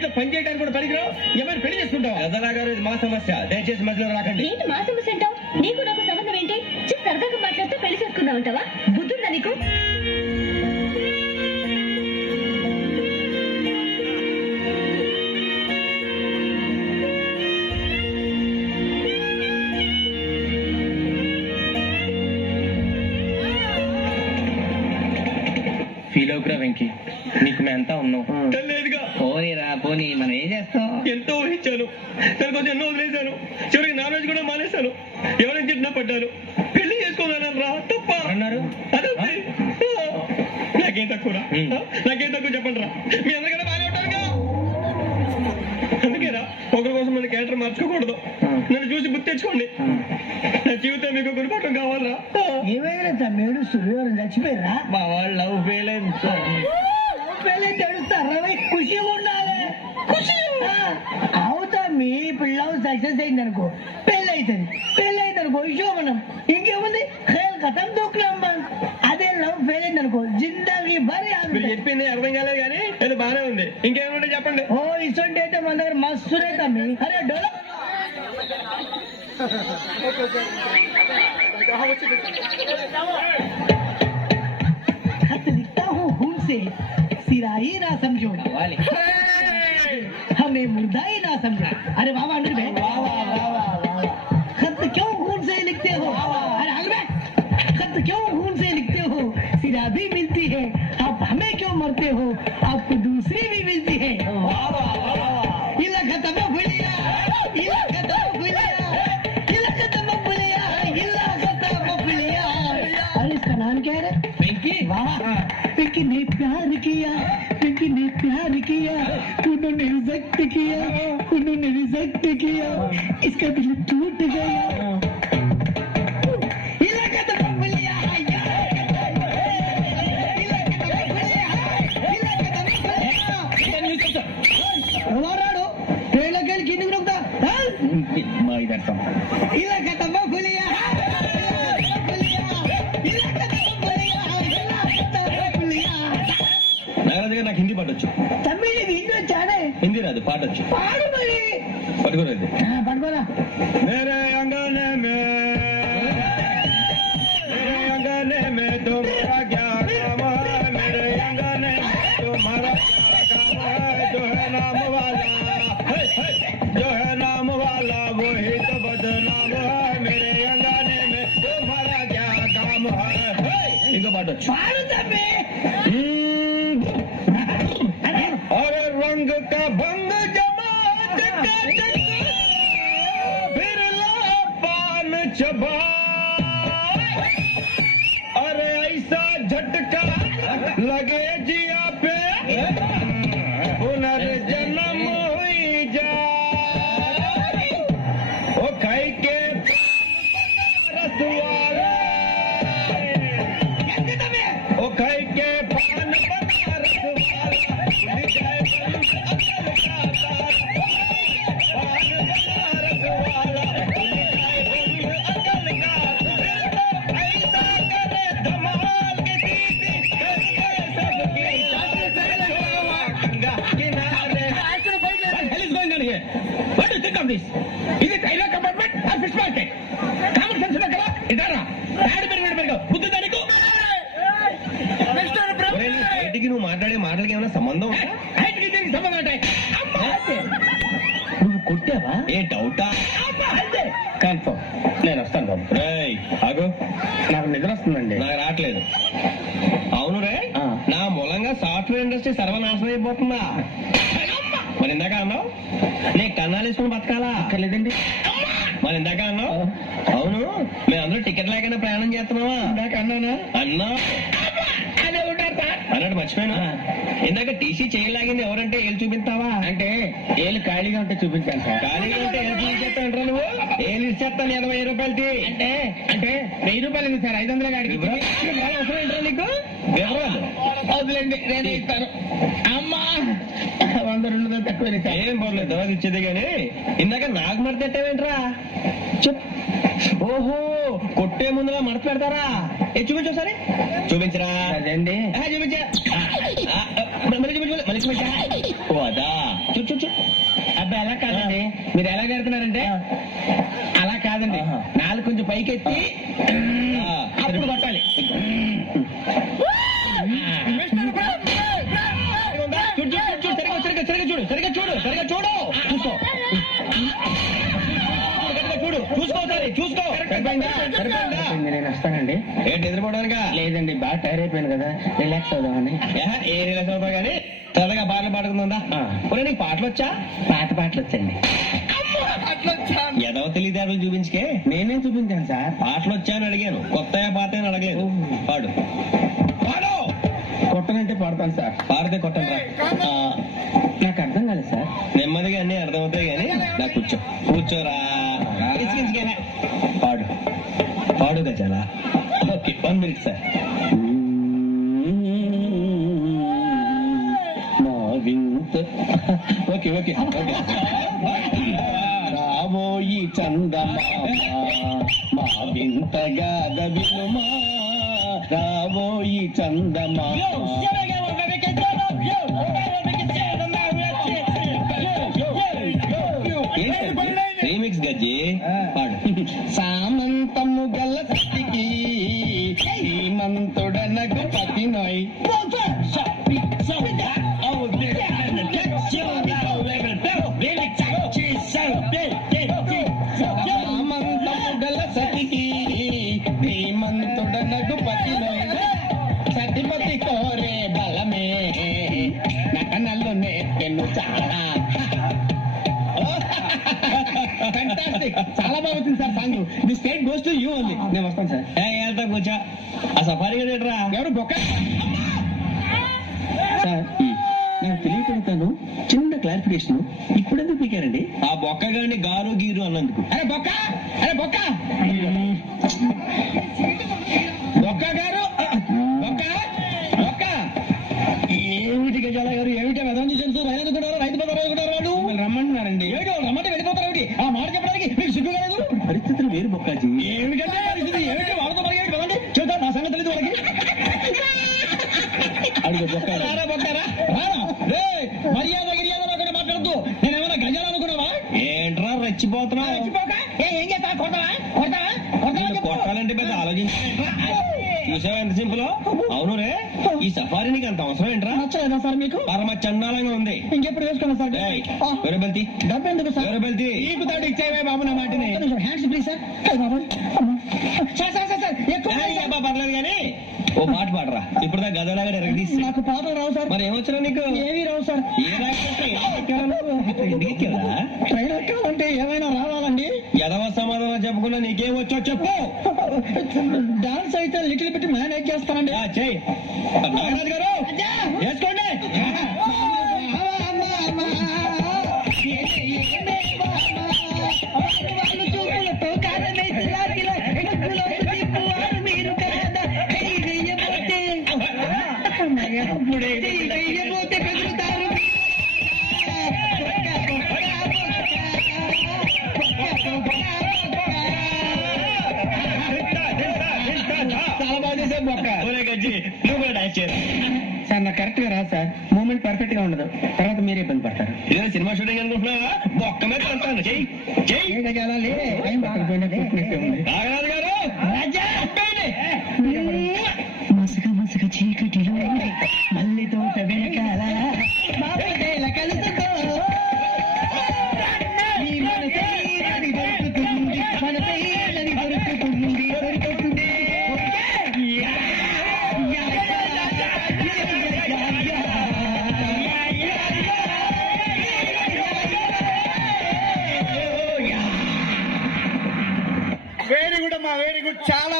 ఇంట్లో పని చేయడానికి కూడా పనికిరావు. ఏమైనా పెళ్లి చేసుకుంటావా? రజనా గారు, ఇది మా సమస్య, దయచేసి మధ్యలో రాకండి. ఏంటి మా సమస్య అంటావు? నీకు నాకు సంబంధం ఏంటి? సరదాగా మాట్లాడితే పెళ్లి చేసుకుందాం అంటావా? బుద్ధుందా నీకు? ఫీల్ అవుకురా వెంకీ, నీకు మేము అంతా ఉన్నాం. లేదుగా. పోనీరా పోనీ, మనం ఏం చేస్తాం? ఎంతో ఊహించాను, తన కొంచెం ఎన్నో వదిలేశాను, చివరికి నాన్ వెజ్ కూడా మానేశాను. ఎవరైనా తిట్టినా పడ్డాను. పెళ్లి చేసుకోవాలని రా తప్ప అన్నారు. అదే నాకేం తక్కువ నాకేం తక్కువ చెప్పండి రా. మీ అందరికన్నా బాగానే ఉంటారుగా. అందుకేరా ఒకరి కోసం మన క్యారెక్టర్ మార్చుకోకూడదు. నన్ను చూసి గుర్తు తెచ్చుకోండి. నా జీవితం మీకు గురిపటం కావాలరా. ఏమైనా తమ్మేడు సుడివారం చచ్చిపోయిరా? మా వాళ్ళు లవ్ ఫెయిల్ అయింది. పెళ్ళి తెలుస్తారా? ఖుషిగా ఉండాలి. అవుతా మీ పిల్లలు సక్సెస్ అయింది అనుకో, పెళ్ళి అవుతుంది. పెళ్ళి అయింది అనుకో శోభనం. ఇంకేముంది? ఖేల్ కథం దూకులాం. అదే లవ్ ఫెయిల్ అయింది అనుకో జిందాగీ భారీ. మీరు చెప్పింది అర్థం కాలేదు కానీ అది బాగానే ఉంది. ఇంకేమంటే చెప్పండి. ఓ ఇసొంటి అయితే మన దగ్గర మస్తునే తమ్మి. అరే డోలా खत लिखता हूँ खून से, सिरा ही ना समझो, हमें मुर्दा ही ना समझो. अरे वाह वाह भाई, खत क्यों खून से लिखते हो? अरे हल में खत क्यों खून से लिखते हो? सिरा भी मिलती है, आप हमें क्यों मरते हो? आपको दूसरी भी मिलती है. इला खत्म भूलिया, इला खत्म भूलिया, इला खत्म भूलिया, इला खत्म भूलिया. अरे इसका नाम क्या है? వెంకీ वाह, पिंकी ने प्यार किया, पिंकी ने प्यार किया, उन्होंने रिजेक्ट किया, उन्होंने रिजेक्ट किया, इसका दिल टूट गया. इलाका तो बबलिया है, इलाका तो बबलिया है, इलाका तो बबलिया. हमाराडो ट्रेलर के किन्हीं लोग था, हाँ? మా ఇదర్థం. इलाका तो बबलिया है, इलाका तो बबलिया है, इलाका तो बबलिया. నాగరాజు నాకు హిందీ పాటొచ్చు. తమ్మి నీకు హిందీ వచ్చానే? హిందీ రాదు, పాటొచ్చు. పాడు మరి. పట్టుకోలేదు. పడుకోరా. मेरे अंगने में तुम्हारा क्या काम है? मेरे अंगने में तुम्हारा क्या काम है? जो है नाम वाला, जो है नाम वाला वही तो बदनाम है. मेरे अंगने में तुम्हारा क्या काम है? इनको बात अच्छा. పాడు తమ్మి. अरे रंग का भंग जमा फिर ला पान चबा. अरे ऐसा झटका लगे जिया पे पुनर्जन्म हुई जा. ओ खाई के रसवाला, ओ खाई के पान ఇది రైల్వే కంపార్ట్మెంట్ ఆ ఫిష్ మార్కెట్. కామన్ సెన్స్ ఉన్నా కదా ఇదారా ప్యాడ్ పెరిగి బుద్ధి దానికి. బయటికి నువ్వు మాట్లాడే మాటలకి ఏమైనా సంబంధం ఉందా? సంబంధం అంటే నువ్వు కొట్టావా? ఏ డౌటా? కన్ఫర్మ్. నేను వస్తాను బాబు. రేయ్ ఆగు, నాకు నిద్ర వస్తుందండి. నాకు రావట్లేదు. అవును రే, ఆ. నా మూలంగా సాఫ్ట్వేర్ ఇండస్ట్రీ సర్వనాశనం అయిపోతుందా? మరి ఇందాక అన్నావు నీ కన్నాలు వేసుకుని బతకాలా? అక్కర్లేదండి. మరి ఇందాక అన్నావు అవును మేమందరూ టికెట్ లేకుండా ప్రయాణం చేస్తున్నావా? ఇందాక అన్నానా? అన్నా అదే ఉంటారు సార్. అన్నట్టు మర్చిపోయినా ఇందాక టీసీ చేయలాగింది ఎవరంటే ఏళ్ళు చూపిస్తావా? అంటే ఏళ్ళు ఖాళీగా ఉంటే చూపించాను సార్. ఖాళీగా ఉంటే ఏళ్ళు చూపించేస్తానంటారా నువ్వు? ఏళ్ళు ఇచ్చేస్తాను 20 రూపాయలు టీ. అంటే అంటే 1000 రూపాయలు ఉంది సార్, 500 అడిగి వివరాలు అవసరం ఏంటరా నీకు? వివరాలు వదిలేండి, నేనే ఇస్తాను. అమ్మా 100 200 తక్కువ సార్. ఏం పర్లేదు, తర్వాత ఇచ్చేది కానీ ఇందాక నాకు మడతెట్టేవేంట్రా? చెప్. ఓహో, కొట్టే ముందుగా మడత పెడతారా? ఏ చూపించు సరే, చూపించరా. అదండి. చూపించా, మళ్ళీ చూపించు, మళ్ళీ చూపించా. ఓ అదా, చూచు మీరు ఎలా కడుతున్నారంటే అలా కాదండి, నాలుగు కొంచెం పైకెత్తి అప్పుడు కొట్టాలి. సరిగా చూడు చూసుకో చూసుకో. నేను వస్తానండి. ఏంటి ఎదురుకోవడానికా? లేదండి, బాగా టైర్ అయిపోయాను కదా, రిలాక్స్ అవుదామని. ఏ రిలాక్స్ అవుతావు కానీ సరదాగా పాటలు పాడుకుందా? నీకు పాటలు వచ్చా? పాటలు వచ్చండి. ఏదో తెలివితేటలు చూపించుకే. నేనేం చూపించాను సార్? పాటలు వచ్చా అని అడిగాను, కొత్త పాట అని అడగలేదు. పాడు పాడు. కొట్టనంటే పాడతాను సార్. పాడితే కొట్టండి రా. నాకు అర్థం కాలేదు సార్. నెమ్మదిగా అన్ని అర్థమవుతాయి కానీ నాకు కూర్చోరా. పాడు పాడు గజాలా. Okay, 1 minute sir. మా వింత ఓకే ఓకే ఓకే. రాబోయి చందమామ మా వింతగా వినుమా, రాబోయి చందమామ. రీమిక్స్ గజ్జి పాడు. సామంతము గల సతికి శ్రీమంతుడనగు పతి నోయ్. సామంతము గల సతికి శ్రీమంతుడనగు పతి నోయ్. సతిపతి కోరే బలమే నటనలు నేర్పెను చాలా. చాలా బాగా వచ్చింది sir song. The state goes to you only. నేను వస్తాను సార్. వెళ్తా కూర్చో. ఆ సఫారీ గడరా ఎవరు బొక్క సార్? నేను తెలియకుంటాను. చిన్న క్లారిఫికేషన్, ఇప్పుడెందుకు పీకారండి? ఆ బొక్క గారిని గారు గీరు అన్నందుకు. అరే బొక్క బొక్క గారు బొక్క బొక్క. ఏమిటి గజాల గారు, ఏమిటి వెదం తెలుసు? రైతు బజారు వాళ్ళు రమ్మంటున్నారండి. ఏమిటి రమ్మంటే వెళ్ళిపోతారు? ఏమిటి ఆ మాట చెప్పడానికి మీకు సిగ్గు కాలేదు? పరిస్థితులు వేరు బొక్కాజీ. ఏమిటంటే పరిస్థితి? ఏమిటి వాళ్ళతో పరిగెట్టి కదండి. చూద్దాం, నా సంగతి తెలియదు వాళ్ళకి. అడుగు బొక్కారా బొక్కారా రారా. మర్యాద గిర్యాద మాట్లాడద్దు. నేనేమైనా గజాలు అనుకున్నావా? ఏంట్రా రెచ్చిపోతున్నావు? ఏం చేస్తా? కొట్టాలంటే పెద్ద ఆలోచించా. చూసావా ఎంత సింపుల్? అవును రే, ఈ సఫారీ నీకు అంత అవసరం ఏంట్రా? నచ్చలేదా సార్ మీకు? పరమ చండాలంగా ఉంది. ఇంకెప్పుడు వేసుకున్నా సార్? వెరబెల్తి డబ్బు ఎందుకు సార్? వెరబెల్తి నీకు తాడు ఇచ్చేవే బాబు నా మాటని. Hands please sir. సార్ పర్లేదు కానీ ఓ పాట పాడరా. ఇప్పుడు దా గదలాగా ఎరగదీసి. నాకు పాటలు రావు సార్. మరి ఏమొచ్చినా నీకు? ఏమీ రావు సార్. ట్రైన్ ఎక్కాలంటే ఏమైనా రావాలండి. ఎదవ సమాధానం చెప్పకుండా నీకేమొచ్చో చెప్పు. డాన్స్ అయితే లిటిల్ బిట్ మేనేజ్ చేస్తానండి. చెయ్యి నాగరాజు గారు, వేసుకోండి. చాలా బాగా చేసే బొక్క. నువ్వు కూడా డాన్స్ చేయరు సార్. నాకు కరెక్ట్ గా రాదు సార్. మూమెంట్ పర్ఫెక్ట్ గా ఉండదు. తర్వాత మీరే ఇబ్బంది పడతారు. ఇదే సినిమా షూటింగ్ అనుకుంటున్నావా? బొక్క మీద వెళ్తాను. చెయ్యి నాగరాజు గారు. మసక చీకటిలో మల్లి తోట వెనకాల కలుసుకో. వెరీ గుడ్ అమ్మా, వెరీ గుడ్. చాలా